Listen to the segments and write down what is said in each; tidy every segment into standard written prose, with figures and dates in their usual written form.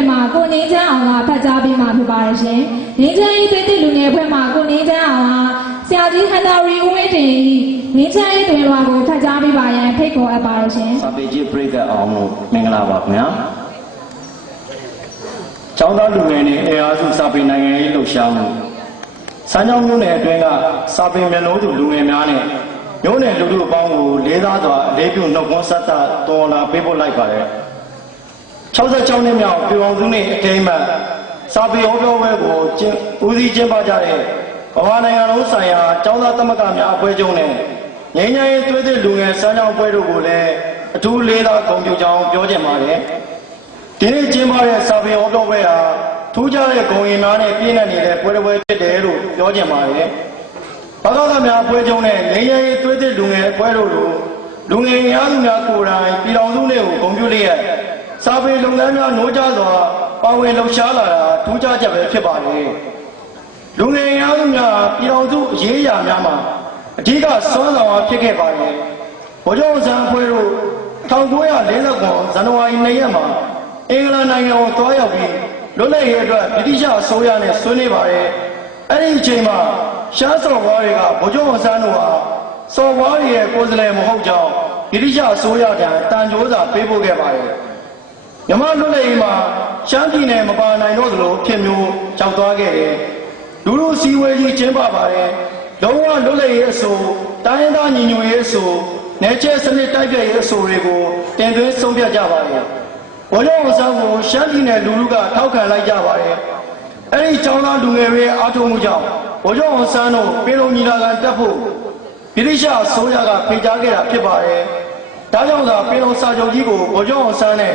ဖွဲ့မှာကိုငင်းချမ်းအောင်ကဖတ်ကြားပေးမှာဖြစ်ပါတယ်ရှင်ငင်းချမ်းရေးသွေးသစ်လူငယ်ဖွဲ့မှာကိုငင်းချမ်းအောင်ကဆရာကြီးဟန်တာရီဦးဝင်းတင်ငင်းချမ်းရေးသွေးလွှာကိုဖတ်ကြားပေးပါရန်ဖိတ်ခေါ်အပ်ပါတယ်ရှင်စာပေကြီးပြိတ္တအောင်လို့မင်္ဂလာပါခင်ဗျာကျောင်းသားလူငယ်တွေအေအားစုစာပေနိုင်ငံရေးလှုပ်ရှားမှုစမ်းချောင်းမြို့နယ်အတွင်းကစာပေမျက်နှာစုလူငယ်များနဲ့မြို့နယ်လူထုအပေါင်းကိုလေးစားစွာအလေးပြုနှုတ်ခွန်းဆက်သတော်လာပေးဖို့လိုက်ပါတယ်66နှစ်မြောက်ပြည်အောင်စုနှင့်အထိမ်းအမှတ်စာပေဟောပြောပွဲကိုဦးစီးကျင်းပကြတဲ့ဗမာနိုင်ငံလုံးဆိုင်ရာကျောင်းသားသမဂ္ဂများအဖွဲ့ချုပ်နဲ့ငြိမ်းချမ်းရေးသွေးသစ်လူငယ်စမ်းချောင်းပွဲတို့ကိုလည်းအထူးလေးစားဂုဏ်ပြုကြောင်းပြောချင်ပါတယ်ဒီနေ့ကျင်းပတဲ့စာပေဟောပြောပွဲဟာထူးခြားတဲ့ဂုဏ်ရည်များနဲ့ပြည့်နှက်နေတဲ့ပွဲတစ်ပွဲဖြစ်တယ်လို့ပြောချင်ပါတယ်။ဘာသာကများပွဲကျုံနဲ့ငြိမ်းချမ်းရေးသွေးသစ်လူငယ်ပွဲတို့လိုလူငယ်များသူများကိုယ်တိုင်ပြည်တော်စုနဲ့ကိုဂုဏ်ပြုလျက်စာပေလုပ်ငန်းများနှိုးကြစွာပါဝင်လှုပ်ရှားလာတာထူးခြားချက်ပဲဖြစ်ပါလေ။လူငယ်များသူများပြည်တော်စုအရေးအရာများမှာအဓိကစွမ်းဆောင်အားဖြစ်ခဲ့ပါတယ်။ဗိုလ်ချုပ်အောင်ဆန်းအဖွဲ့တို့1949ဇန်နဝါရီ2ရက်မှာအင်္ဂလန်နိုင်ငံကိုတွားရောက်ပြီးလွတ်လပ်ရေးအတွက်ဗြိတိရှအစိုးရနဲ့ဆွေးနွေးပါတယ်။အဲ့ဒီအချိန်မှာရှားစော်ဘွားတွေကဗိုလ်ချုပ်အောင်ဆန်းတို့ဟာစော်ဘွားတွေရဲ့ကိုယ်စားလှယ်မဟုတ်ကြောင်းဗြိတိရှအစိုးရထံတန်ကြိုးစာပေးပို့ခဲ့ပါတယ်။မြန်မာလွတ်လပ်ရေးမှာရှမ်းပြည်နယ်မပါနိုင်တော့သလိုဖြစ်မျိုးရောက်သွားခဲ့တယ်။လူလူစည်းဝေးကြီးကျင်းပပါတယ်။လုံးဝလွတ်လပ်ရေးအဆိုတိုင်းရင်းသားညီညွတ်ရေးအဆိုနယ်ချဲစနစ်တိုက်ပြည့်ရေးအဆိုတွေကိုတင်သွင်းဆုံးဖြတ်ကြပါတယ်။ဗိုလ်ချုပ်အောင်ဆန်းကိုရှမ်းပြည်နယ်လူထုကထောက်ခံလိုက်ကြပါတယ်။အဲဒီကျောင်းသားလူငယ်တွေအားထုတ်မှုကြောင့်ဗိုလ်ချုပ်အောင်ဆန်းတို့ပြည်လုံးညီလာခံတက်ဖို့ဗြိတိရှအစိုးရကဖိတ်ကြားခဲ့တာဖြစ်ပါတယ်။ဒါကြောင့်သာပြည်လုံးစာချုပ်ကြီးကိုဗိုလ်ချုပ်အောင်ဆန်းနဲ့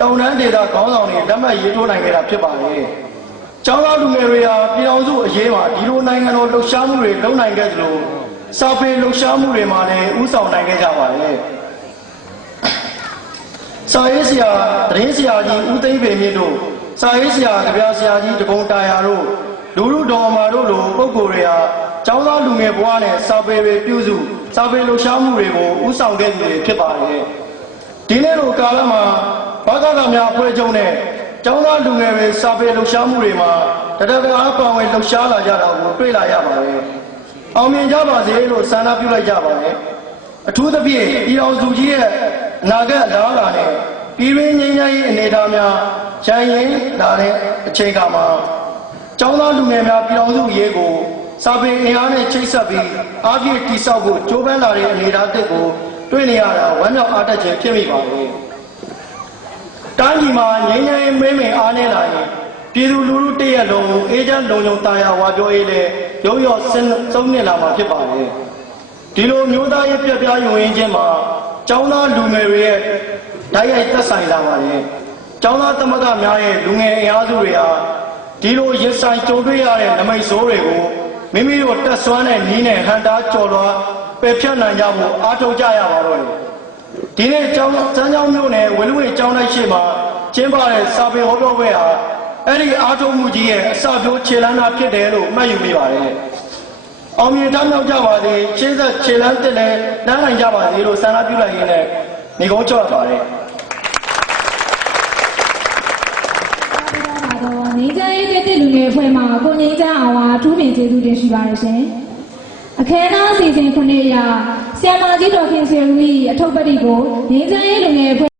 တောင်တန်းဒေသခေါင်းဆောင်တွေလက်မှတ်ရေးထိုးနိုင်ခဲ့တာဖြစ်ပါတယ်။ကျောင်းသားလူငယ်တွေဟာပြည်အောင်စုအရေးမှာဒီလိုနိုင်ငံတော်လှုပ်ရှားမှုတွေလုပ်နိုင်ခဲ့သလိုစာပေလှုပ်ရှားမှုတွေမှာလည်းဥဆောင်နိုင်ခဲ့ကြပါတယ်။စာရေးဆရာသတင်းဆရာကြီးဦးသိန်းပေမြင့်တို့စာရေးဆရာကြပြဆရာကြီးတကုံတာယာတို့လူလူတော်မာတို့လိုပုဂ္ဂိုလ်တွေဟာကျောင်းသားလူငယ်ဘဝနဲ့စာပေတွေပြုစုစာပေလှုပ်ရှားမှုတွေကိုဥဆောင်ခဲ့သူတွေဖြစ်ပါတယ်။ဒီနေ့လိုကာလမှာဘာသာကများအဖွဲ့ချုပ်နဲ့ကျောင်းသားလူငယ်တွေစာပေလှုပ်ရှားမှုတွေမှာတရတအားပါဝင်လှုပ်ရှားလာကြတာကိုတွေ့လာရပါတယ်။အောင်မြင်ကြပါစေလို့ဆန္ဒပြုလိုက်ကြပါတယ်။အထူးသဖြင့်ပြည်အောင်စုကြီးရဲ့အနာဂတ်လားလာနဲ့ပြည်ရင်းငြိမ်းချမ်းရေးအနေအထားများရန်ရင်လာတဲ့အချိန်ကမှာကျောင်းသားလူငယ်များပြည်အောင်စုရေးကိုစာပေအင်အားနဲ့ချိတ်ဆက်ပြီးအားဖြည့်တိဆောက်ဖို့ကြိုးပမ်းလာတဲ့အနေအထားတစ်ကိုတွေ့နေရတာဝမ်းမြောက်အားတက်ခြင်းဖြစ်မိပါလေ။တိုင်းပြည်မှာငြိမ်းချမ်းရေးမင်းမင်အားနည်းလာရင်ပြည်သူလူထုတရက်လုံးအေးချမ်းလုံခြုံတာယာဝါပြောရေးလေရုံရော့ဆုံးနေလာမှာဖြစ်ပါလေ။ဒီလိုမျိုးသားရေးပြပြယုံရင်းချင်းမှာကျောင်းသားလူငယ်တွေရဲ့ဓာတ်ရိုက်သက်ဆိုင်လာပါတယ်။ကျောင်းသားသမဂ္ဂများရဲ့လူငယ်အင်အားစုတွေဟာဒီလိုရစ်ဆိုင်ကြုံတွေ့ရတဲ့နမိတ်ဆိုးတွေကိုမိမိတို့တက်ဆွမ်းတဲ့နည်းနဲ့ဟန်တာကြော်လွှာပယ်ဖြတ်နိုင်ကြဖို့အားထုတ်ကြရပါတော့တယ်။ဒီနေ့စမ်းချောင်းမြို့နယ်ဝေလူဝေကျောင်းလိုက်ရှိမှာကျင်းပတဲ့စာပေဟောပြောပွဲဟာအဲ့ဒီအားထုတ်မှုကြီးရဲ့အစပြိုးခြေလှမ်းတာဖြစ်တယ်လို့မှတ်ယူမိပါတယ်။အောင်မြင်ထားမြောက်ကြပါစေရှေးသက်ခြေလှမ်းတက်လဲနှမ်းနိုင်ကြပါစေလို့ဆန္ဒပြုလိုက်ရင်းနဲ့နေကုန်းကြောက်ပါတယ်ငြိမ်းချမ်းရေးသွေးသစ်လူငယ်ဖွဲ့မှာကိုငြိမ်းချမ်းအောင်ဟာထူးပင်ကျေးဇူးတင်ရှိပါတယ်ရှင်။အခမ်းအနားအစီအစဉ်9ရက်ဆရာမကြီးတော်ခင်ဆွေဦး၏အထုပ်ပတ္တိကိုငြိမ်းချမ်းရေးလူငယ်ဖွဲ့